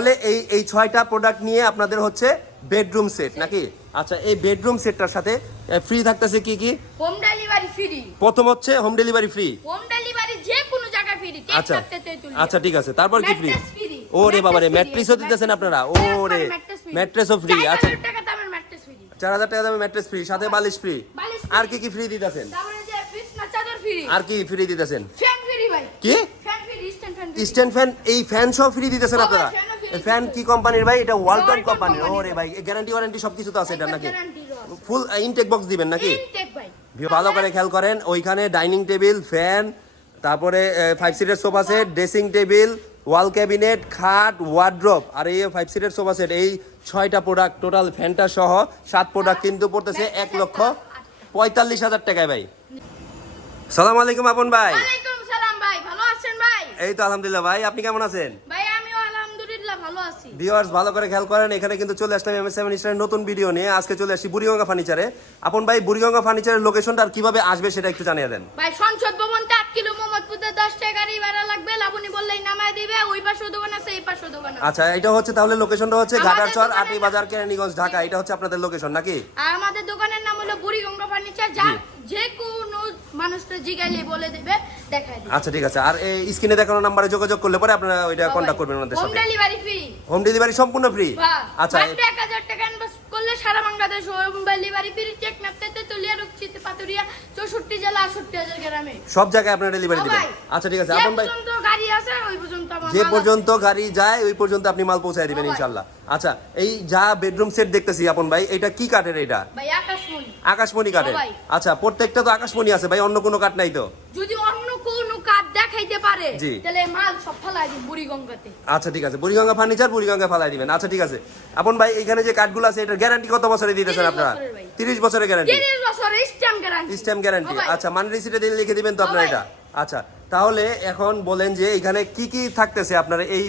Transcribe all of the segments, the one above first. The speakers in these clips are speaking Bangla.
তাহলে এই এই ছয়টা প্রোডাক্ট নিয়ে আপনাদের হচ্ছে বেডরুম সেট নাকি? আচ্ছা এই বেডরুম সেটটার সাথে ফ্রি থাকতেছে কি কি? হোম ডেলিভারি ফ্রি প্রথম হচ্ছে home delivery free home delivery যে কোনো জায়গায় ফ্রি আচ্ছা আচ্ছা ঠিক আছে তারপর কি ফ্রি। ওরে বাবারে ম্যাট্রিসও দিতেছেন আপনারা? ওরে ম্যাট্রেসও ফ্রি আচ্ছা। টাকা দামের ম্যাট্রেস ফ্রি চার হাজার টাকা দামে ম্যাট্রেস ফ্রি সাথে বালিশ ফ্রি আর কি কি ফ্রি দিতেছেন? তারপরে যে বিছনা চাদর ফ্রি আর কি ফ্রি দিতেছেন? ফ্যান ফ্রি ভাই। কি? Fan free stand fan stand fan এই ফ্যান সহ ফ্রি দিতেছেন আপনারা? ফ্যান কি কোম্পানির ভাই? এটা ওয়ালটন কোম্পানির। ওরে ভাই গ্যারান্টি ওয়ারেন্টি সবকিছু তো আছে এটা নাকি? ফুল ইনটেক বক্স দিবেন নাকি? ইনটেক ভাই। ভালো করে খেয়াল করেন ওইখানে ডাইনিং টেবিল ফ্যান তারপরে ফাইভ সিটের sofa set dressing table wall cabinet খাট ওয়ার্ড্রপ আর এই ফাইভ সিটের সোফা সেট এই ছয়টা প্রোডাক্ট টোটাল ফ্যানটা সহ সাত প্রোডাক্ট কিন্তু পড়তেছে এক লক্ষ পঁয়তাল্লিশ হাজার টাকায় ভাই। সালাম আলাইকুম আপন ভাই? এই তো আলহামদুলিল্লাহ ভাই আপনি কেমন আছেন ভাই আমিও আলহামদুলিল্লাহ ভালো আছি ভিউয়ার্স ভালো করে খেয়াল করেন এখানে কিন্তু চলে আসলাম এম এস সেভেন স্টারের নতুন ভিডিও নিয়ে। আজকে চলে আসি বুড়িগঙ্গা ফার্নিচারে আপন ভাই বুড়িগঙ্গা ফার্নিচারের লোকেশনটা আর কীভাবে আসবে সেটা একটু জানিয়ে দেন। ভাই সংসদ ভবন এক কিলো মোহাম্মদপুরে দশ টাকা গাড়ি ভাড়া লাগবে লাবণী ওই পাশে দোকান আছে এই পাশে দোকান আছে। আচ্ছা এটা হচ্ছে তাহলে লোকেশনটা হচ্ছে ঘাটারচর আটি বাজার কেরানীগঞ্জ ঢাকা। এটা হচ্ছে আপনাদের লোকেশন নাকি? আর আমাদের দোকানের নাম হলো বুড়িগঙ্গা ফার্নিচার যা যে কোনো মানুষটা জিগাইলে বলে দেবে আচ্ছা ঠিক আছে। আর এই স্ক্রিনে দেখানো নাম্বারে যোগাযোগ করলে পরে আপনারা ওইটা করবেন ওনাদের home delivery free home delivery সম্পূর্ণ ফ্রি আচ্ছা মাত্র এক হাজার টাকা ইনভেস্ট করলে সারা Bangladesh home delivery free check তুলিয়া রুকচিতে পাতুরিয়া চৌষট্টি জেলা আষট্টি হাজার গ্রামে। সব জায়গায় আপনারা ডেলিভারি দিবেন। আচ্ছা ঠিক আছে। আপন ভাই গাড়ি ওই পর্যন্ত আমার যে পর্যন্ত গাড়ি যায় ওই পর্যন্ত আপনি মাল পৌঁছায় দিবেন। ইনশাল্লাহ। আচ্ছা এই যা বেডরুম সেট দেখতেছি আপন ভাই এটা কি কাঠের এটা? ভাই আকাশমণি। আকাশমণি কাঠের। আচ্ছা প্রত্যেকটা তো আকাশমণি আছে ভাই অন্য কোনো কাঠ নাই তো? যদি অন্য কোনো কাজ দেখাইতে পারে। তাহলে মাল সব ফেলাই দিই বুড়িগঙ্গাতে। আচ্ছা ঠিক আছে। বুড়িগঙ্গা ফার্নিচার বুড়িগঙ্গা ফালাই দিবেন। আচ্ছা ঠিক আছে। আপন ভাই এখানে যে কাঠগুলো আছে এটার গ্যারান্টি কত বছরে দিতেছেন 30 আপনারা? বছরের ভাই। তিরিশ বছরের গ্যারান্টি তিরিশ বছর স্ট্যাম্প গ্যারান্টি স্ট্যাম্প গ্যারান্টি আচ্ছা মানি রিসিটে দিলে লিখে দিবেন তো আপনার এটা? আচ্ছা তাহলে এখন বলেন যে এখানে কি কি থাকতেছে আপনার এই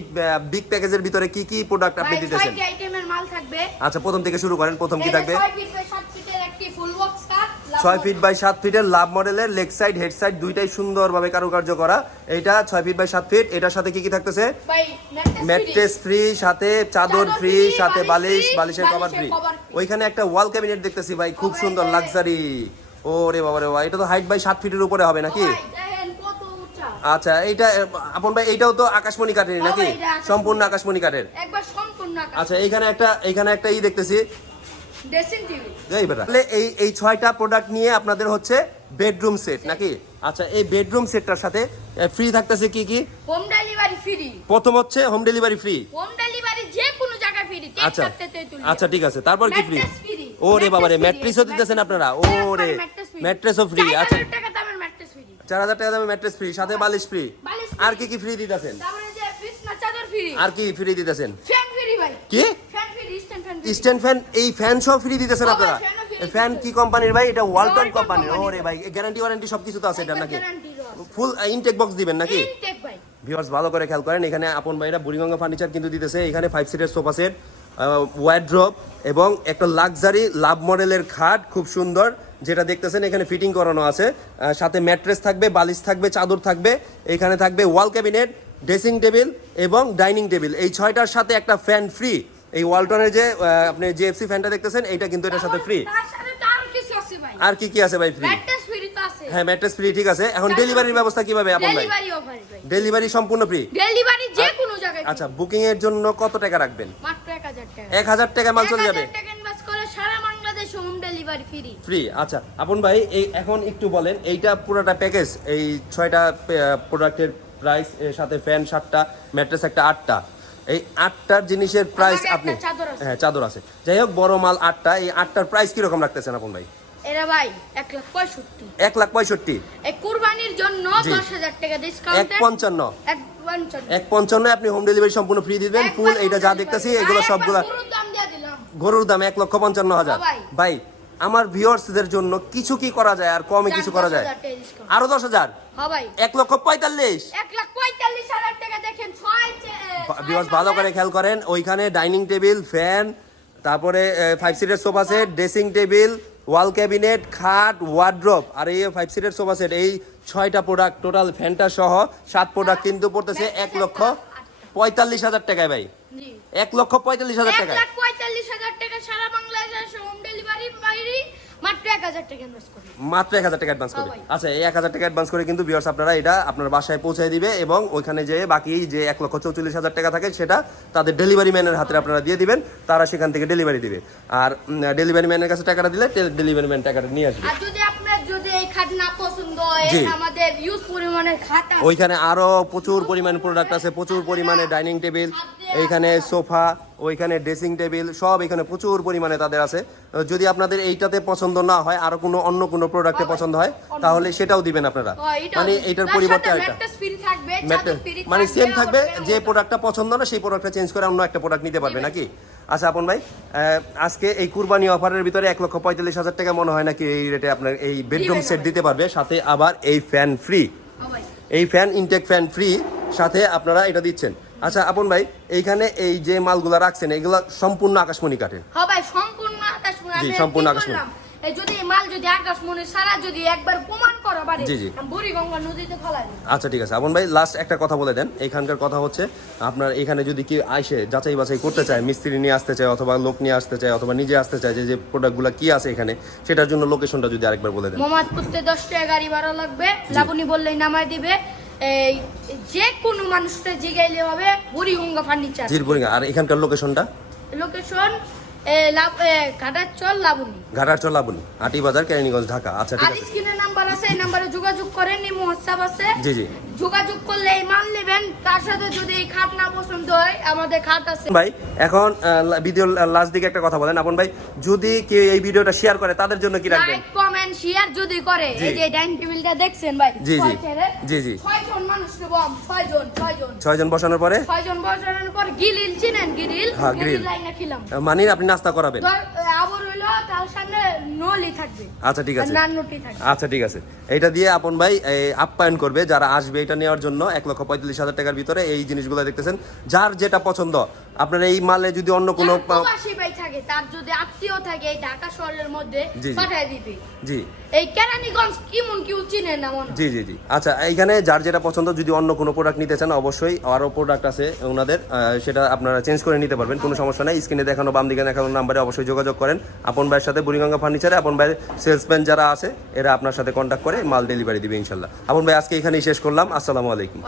বিগ প্যাকেজের ভিতরে কি কি প্রোডাক্ট আপনি দিতেছেন? আইটেমের মাল থাকবে। আচ্ছা প্রথম থেকে শুরু করেন প্রথম কি থাকবে? ছয় ফিট বাই সাত ফিটের একটি ফুল বক্স কাট ছয় ফিট বাই সাত ফিটের লাভ মডেলের লেগ সাইড হেড সাইড দুইটাই সুন্দরভাবে কারুকার্য করা। এটা ছয় ফিট বাই সাত ফিট এটার সাথে কি কি থাকতেছে? ভাই ম্যাট্রেস ফ্রি সাথে চাদর ফ্রি সাথে বালিশ বালিশ বালিশের কভার ফ্রি ওইখানে একটা ওয়াল ক্যাবিনেট দেখতেছি ভাই খুব সুন্দর লাক্সারি ও রে বাবা রে বাবা এটা তো হাইট বাই সাত ফিটের উপরে হবে নাকি ভাই দেখেন কত উঁচা আচ্ছা এইটা আপন ভাই এইটাও তো আকাশমণি কাঠের নাকি। সম্পূর্ণ আকাশমণি কাঠের। একবার সম্পূর্ণ আচ্ছা এইখানে একটা এইখানে একটা ই দেখতেছি। এই বেটা তাহলে এই এই ছয়টা প্রোডাক্ট নিয়ে আপনাদের হচ্ছে বেডরুম সেট নাকি? আচ্ছা এই বেডরুম সেটটার সাথে ফ্রি থাকতেছে কি কি? হোম ডেলিভারি ফ্রি প্রথম হচ্ছে home delivery free home delivery যে কোনো জায়গায় ফ্রি আচ্ছা আচ্ছা ঠিক আছে তারপর কি ফ্রি। ওরে বাবারে ম্যাট্রিসও দিতেছেন আপনারা। ওরে mattress free। ম্যাট্রেসও ফ্রি আচ্ছা হাজার টাকা দামের ম্যাট্রেস ফ্রি চার হাজার টাকা দামে ম্যাট্রেস ফ্রি সাথে বালিশ ফ্রি আর কি কি ফ্রি দিতেছেন? আর কি ফ্রি দিতেছেন? কি? স্ট্যান্ড ফ্যান এই ফ্যান সহ ফ্রি দিতেছেন আপনারা? ফ্যান কি কোম্পানির ভাই? এটা ওয়ালটন কোম্পানির। ওরে ভাই গ্যারান্টি ওয়ারেন্টি সবকিছু তো আছে এটা নাকি? ফুল ইনটেক বক্স দিবেন নাকি? ভিউয়ার্স ভালো করে খেয়াল করেন এখানে আপন ভাইরা বুড়িগঙ্গা ফার্নিচার কিন্তু দিতেছে এখানে ফাইভ সিটের সোফা সেট ওয়ার্ড্রপ এবং একটা লাক্সারি লাভ মডেলের খাট খুব সুন্দর। যেটা দেখতেছেন এখানে ফিটিং করানো আছে। সাথে ম্যাট্রেস থাকবে বালিশ থাকবে চাদর থাকবে এখানে থাকবে ওয়াল ক্যাবিনেট ড্রেসিং টেবিল এবং ডাইনিং টেবিল এই ছয়টার সাথে একটা ফ্যান ফ্রি এই ওয়ালটনের যে আপনি জিএফসি ফ্যানটা দেখতেছেন এইটা কিন্তু এটার সাথে ফ্রি আরও কি কি আছে ভাই ফ্রি হ্যাঁ ম্যাট্রেস ফ্রি ঠিক আছে। এখন ডেলিভারির ব্যবস্থা কীভাবে আপনার ভাই? ডেলিভারি সম্পূর্ণ ফ্রি ডেলিভারি যে কোনো জায়গায় আচ্ছা বুকিং এর জন্য কত টাকা রাখবেন? মাত্র 1000 টাকা। এক হাজার টাকা মাল চলে যাবে? Delivery free. ফ্রি আচ্ছা আপন ভাই এই এখন একটু বলেন এইটা পুরোটা প্যাকেজ এই ছয়টা প্রোডাক্টের প্রাইস এর সাথে ফ্যান সাতটা ম্যাট্রেস একটা আটটা। এই আটটার জিনিসের প্রাইস আপনি হ্যাঁ চাদর আছে। যাই হোক বড় মাল আটটা এই আটটার প্রাইস কীরকম রাখতেছেন আপন ভাই? এরা ভাই এক লাখ পঁয়ষট্টি। এক লাখ পঁয়ষট্টি? এই কুরবানির জন্য দশ হাজার টাকা ডিসকাউন্ট পঞ্চান্ন। এক পঞ্চান্ন। এক পঞ্চান্ন আপনি হোম ডেলিভারি সম্পূর্ণ ফ্রি দিবেন ফুল এইটা যা। দেখতেছি এগুলো সবগুলা গরুর দাম এক লক্ষ পঞ্চান্ন হাজার। ভাই। আমার ভিউয়ার্সদের জন্য কিছু কি করা যায় আর কমে কিছু করা যায়? আরও দশ হাজার? হ্যাঁ এক লক্ষ পঁয়তাল্লিশ। বিকজ ভালো করে খেয়াল করেন ওইখানে ডাইনিং টেবিল ফ্যান তারপরে ফাইভ সিটের sofa set dressing table wall cabinet খাট ওয়ার্ড্রপ আর এই ফাইভ সিটের সোফা সেট এই ছয়টা প্রোডাক্ট টোটাল ফ্যানটা সহ সাত প্রোডাক্ট কিন্তু পড়তেছে এক লক্ষ পঁয়তাল্লিশ হাজার টাকায় ভাই। এক লক্ষ পঁয়তাল্লিশ হাজার টাকায়। পঁয়তাল্লিশ হাজার টাকা সারা বাইরে মাত্র এক হাজার টাকা অ্যাডভান্স করবে আচ্ছা এই এক হাজার টাকা অ্যাডভান্স করে কিন্তু বিয়ার্স আপনারা এটা আপনার বাসায় পৌঁছে দিবে এবং ওইখানে যে বাকি যে এক লক্ষ চৌচল্লিশ হাজার টাকা থাকে সেটা তাদের ডেলিভারি ম্যানের হাতে আপনারা দিয়ে দিবেন তারা সেখান থেকে ডেলিভারি দিবে। আর ডেলিভারি ম্যানের কাছে টাকাটা দিলে ডেলিভারি ম্যান টাকাটা নিয়ে আসবে। ওইখানে আরও প্রচুর পরিমাণে প্রোডাক্ট আছে প্রচুর পরিমাণে ডাইনিং টেবিল এইখানে সোফা ওইখানে ড্রেসিং টেবিল সব এখানে প্রচুর পরিমাণে তাদের আছে। যদি আপনাদের এইটাতে পছন্দ না হয় আরও কোনো অন্য কোনো প্রোডাক্টে পছন্দ হয় তাহলে সেটাও দিবেন আপনারা। মানে দিই। এইটার পরিবর্তে আরেকটা। মানে সেম থাকবে যে প্রোডাক্টটা পছন্দ না সেই প্রোডাক্টটা চেঞ্জ করে অন্য একটা প্রোডাক্ট নিতে পারবে নাকি? আচ্ছা আপন ভাই আজকে এই কুরবানি অফারের ভিতরে এক লক্ষ পঁয়তাল্লিশ হাজার টাকা মনে হয় নাকি এই রেটে আপনার এই বেডরুম সেট দিতে পারবে সাথে আবার এই ফ্যান ফ্রি এই ফ্যান ইনটেক ফ্যান ফ্রি সাথে আপনারা এটা দিচ্ছেন। আচ্ছা আপন ভাই এইখানে এই যে মালগুলা রাখছেন এগুলা সম্পূর্ণ আকাশমণি কাঠের? হ্যাঁ ভাই, সম্পূর্ণ আকাশমণি। জি, সম্পূর্ণ আকাশমণি। যদি মাল যদি আকাশমণি সারা যদি একবার প্রমাণ করা পারে জি, জি। বুড়িগঙ্গা নদীতে আচ্ছা ঠিক আছে। আপন ভাই লাস্ট একটা কথা বলে দেন। এখানকার কথা হচ্ছে আপনার এখানে যদি কি আইসে যাচাই বাছাই করতে চায় মিস্ত্রি নিয়ে আসতে চায় অথবা লোক নিয়ে আসতে চায় অথবা নিজে আসতে চায় যে যে প্রোডাক্টগুলো কি আছে এখানে সেটার জন্য লোকেশনটা যদি আরেকবার বলে দেন। মোহাম্মদপুরতে দশ টাকা গাড়ি ভাড়া লাগবে। লাবণী বললেই নামায় দিবে। এই যে কোনো মানুষটা জিগাইলে হবে বুড়িগঙ্গা ফার্নিচার জিরপুরিঙ্গা আর এখানকার লোকেশনটা লোকেশন ঘাটার লাবণী। ঘাটারচর লাবণী আটি বাজার কেরানীগঞ্জ ঢাকা। আচ্ছা আর স্ক্রিনে নাম্বার আছে এই নাম্বারে যোগাযোগ করেন এই হোয়াটসঅ্যাপ আছে। জি জি। যোগাযোগ করলে এই মাল নেবেন তার সাথে যদি এই খাট না পছন্দ হয় আমাদের খাট আছে। ভাই এখন ভিডিও লাস্ট দিকে একটা কথা বলেন। আপন ভাই যদি কেউ এই ভিডিওটা শেয়ার করে তাদের জন্য কি রাখবেন? লাইক শেয়ার যদি করে এই যে ডাইনিং টেবিলটা দেখছেন ভাই জি, জি। জি, জি। ছয়জন মানুষ বম ছয়জন ছয়জন। ছয়জন বসানোর পরে? ছয়জন বসানোর পর গিলিল চিনেন গিরিল হ্যাঁ। লাইনে খিলাম মানে আপনি নাস্তা করাবেন। আবার হইল তার সামনে নলি থাকবে। আচ্ছা ঠিক আছে। থাকবে। আচ্ছা ঠিক আছে। এটা দিয়ে আপন ভাই আপ্যায়ন করবে যারা আসবে এটা নেওয়ার জন্য এক লক্ষ পঁয়তাল্লিশ হাজার টাকার ভিতরে এই জিনিসগুলো দেখতেছেন। যার যেটা পছন্দ আপনার এই মালে যদি অন্য কোনো থাকে তার যদি আত্মীয় থাকে এই ঢাকা শহরের মধ্যে জি। দিবে। জি। এই কেরানীগঞ্জ কিমন কিউ চিনে না মনে? জি জি জি। আচ্ছা এইখানে যার যেটা পছন্দ যদি অন্য কোনো প্রোডাক্ট নিতে চান অবশ্যই আরও প্রোডাক্ট আছে ওনাদের সেটা আপনারা চেঞ্জ করে নিতে পারবেন কোনো সমস্যা নাই। স্ক্রিনে দেখানো বাম দিকে দেখানো নাম্বারে অবশ্যই যোগাযোগ করেন। আপন ভাইয়ের সাথে বুড়িগঙ্গা ফার্নিচারে আপন ভাইয়ের সেলসম্যান যারা আছে এরা আপনার সাথে কন্ট্যাক্ট করে মাল ডেলিভারি দিবে ইনশাল্লাহ। আপন ভাই আজকে এখানেই শেষ করলাম। আসসালামু আলাইকুম।